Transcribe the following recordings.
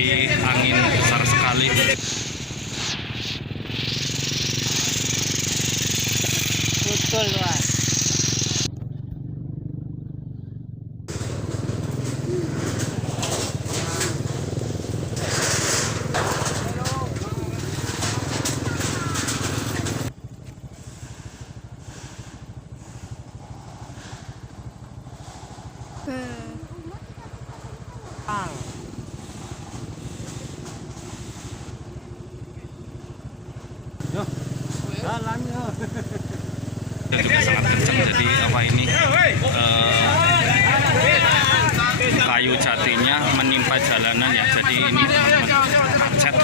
jadi angin besar sekali. Betul, Mas. Dan juga sangat kencang, jadi apa ini kayu jatinya menimpa jalanan ya, jadi ini macet.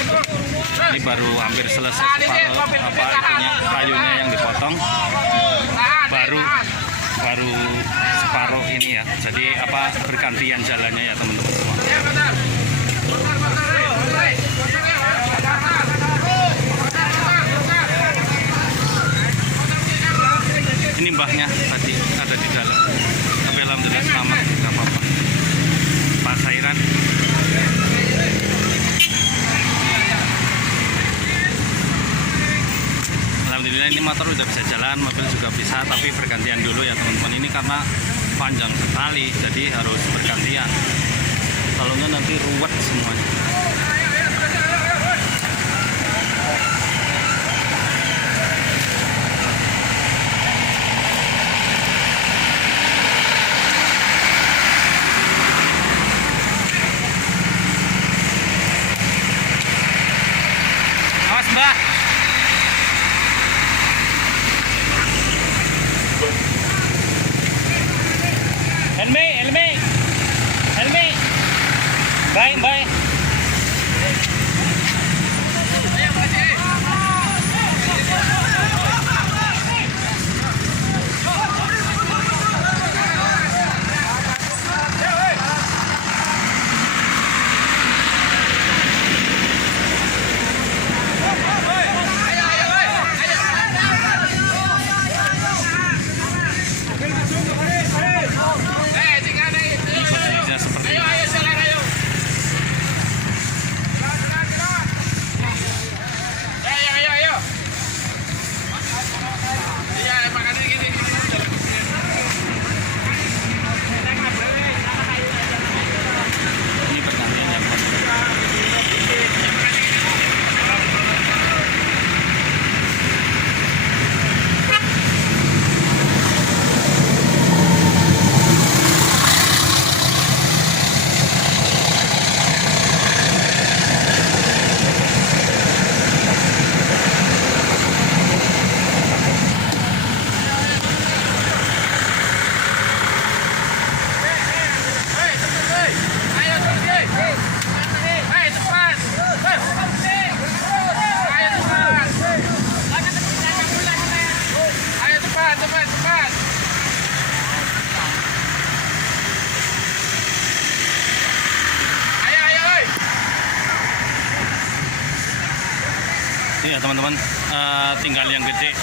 Ini baru hampir selesai itunya kayunya yang dipotong, baru separuh ini ya, jadi bergantian jalannya ya teman-teman semua. Ini mbahnya tadi ada di dalam, tapi alhamdulillah selamat, tidak apa-apa. Pak Sairan. Alhamdulillah ini motor udah bisa jalan, mobil juga bisa, tapi bergantian dulu ya teman-teman. Ini karena panjang sekali, jadi harus bergantian. Kalau enggak nanti ruwet semuanya. Awas mbak. Helmi. Bye. Ya teman-teman, tinggal yang gede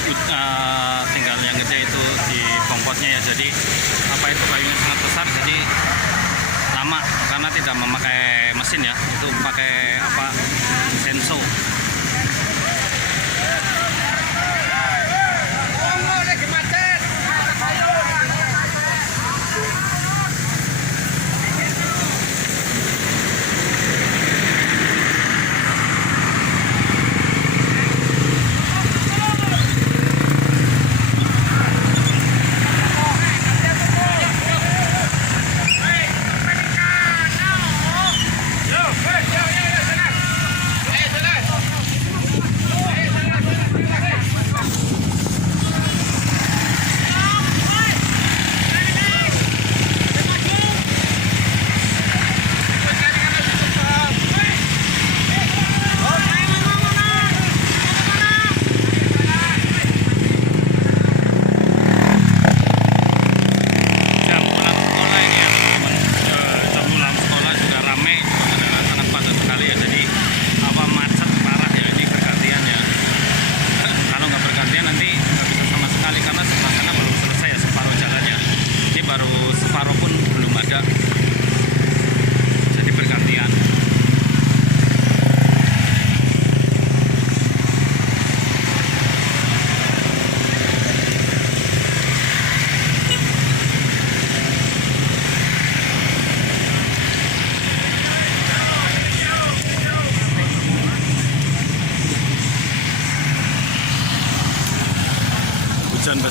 itu di bongkotnya ya, jadi itu kayunya sangat besar, jadi lama karena tidak memakai mesin ya, itu pakai senso.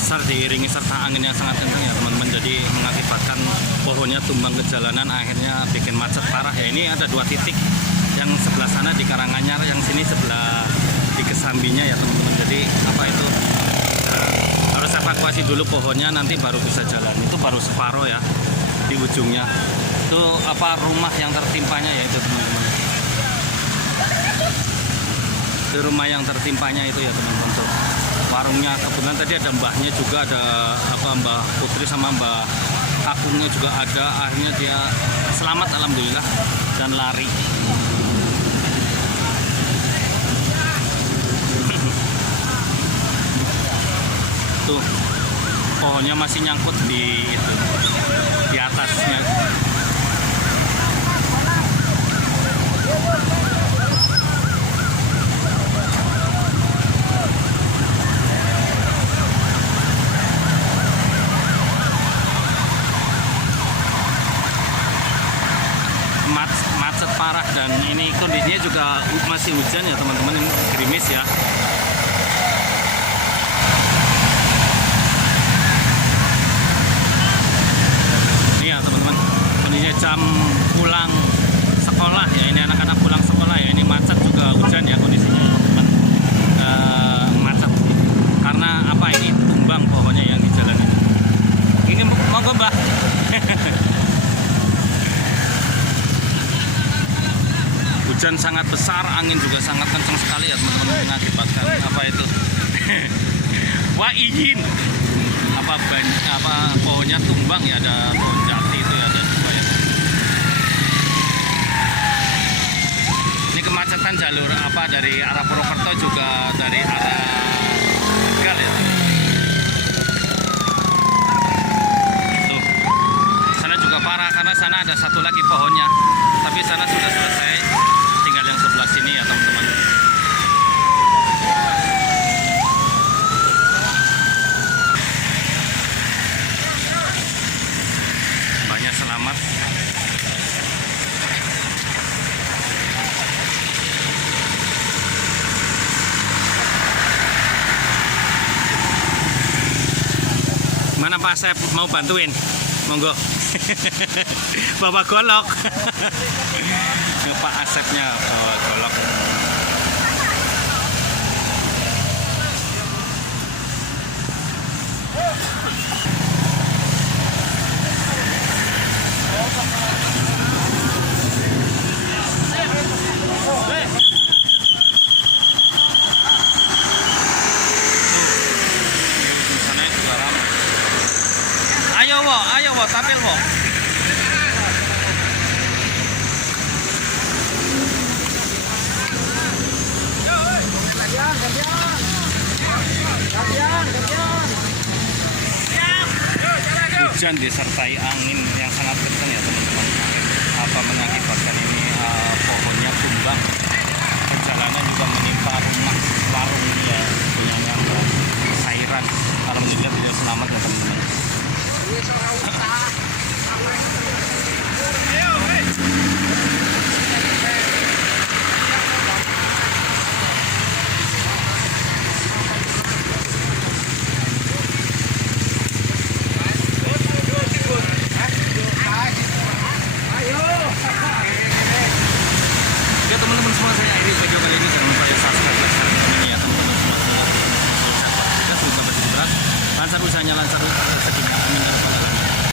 besar diiringi serta angin yang sangat kencang ya teman-teman, jadi mengakibatkan pohonnya tumbang ke jalanan, akhirnya bikin macet parah ya. Ini ada 2 titik, yang sebelah sana di Karanganyar, yang sini sebelah di Kesambinya ya teman-teman. Jadi apa itu harus evakuasi dulu pohonnya, nanti baru bisa jalan. Itu baru separuh ya di ujungnya. Itu apa rumah yang tertimpanya ya itu teman-teman. Itu rumah yang tertimpanya itu ya teman-teman. Tuh, warungnya, kebetulan tadi ada mbahnya juga, ada apa Mbah Putri sama Mbah Kakungnya juga ada. Akhirnya dia selamat alhamdulillah dan lari. Tuh pohonnya masih nyangkut di itu, di atasnya. Macet parah, dan ini kondisinya juga masih hujan ya teman-teman, ini gerimis ya. Ini ya teman-teman, kondisinya jam pulang sekolah ya, ini anak-anak pulang sekolah ya. Ini macet juga hujan ya kondisinya ya, teman-teman. Macet karena apa, ini tumbang pohonnya yang di jalan ini. Ini monggo Mbak. Hujan sangat besar, angin juga sangat kencang sekali ya teman-teman, mengakibatkan apa itu wah izin apa pohonnya tumbang ya. Ada pohon jati itu ya, ada 2 ya. Ini kemacetan jalur apa dari arah Purwokerto juga dari arah Tegal ya. Tuh, sana juga parah karena sana ada 1 lagi pohonnya, tapi sana sudah selesai. Tinggal yang sebelah sini ya teman-teman. Banyak selamat. Mana Pak Asep mau bantuin? Monggo. Bawa golok. Ya, Pak Asepnya bawa golok. Sana juga ramai. Ayo wo, tampil wo. Hujan disertai angin yang sangat kencang ya teman-teman, apa mengakibatkan ini pohonnya tumbang, jalanan juga menimpa rumah warung ya, yang sayuran. Alhamdulillah tidak selamat ya teman-teman. Oke teman-teman semua, saya akhiri video kali ini. Jangan lupa subscribe, like, share, komen ya teman-teman semua. Semoga berhasil, lancar usahanya, lancar rezekinya, amin ya rabbal alamin.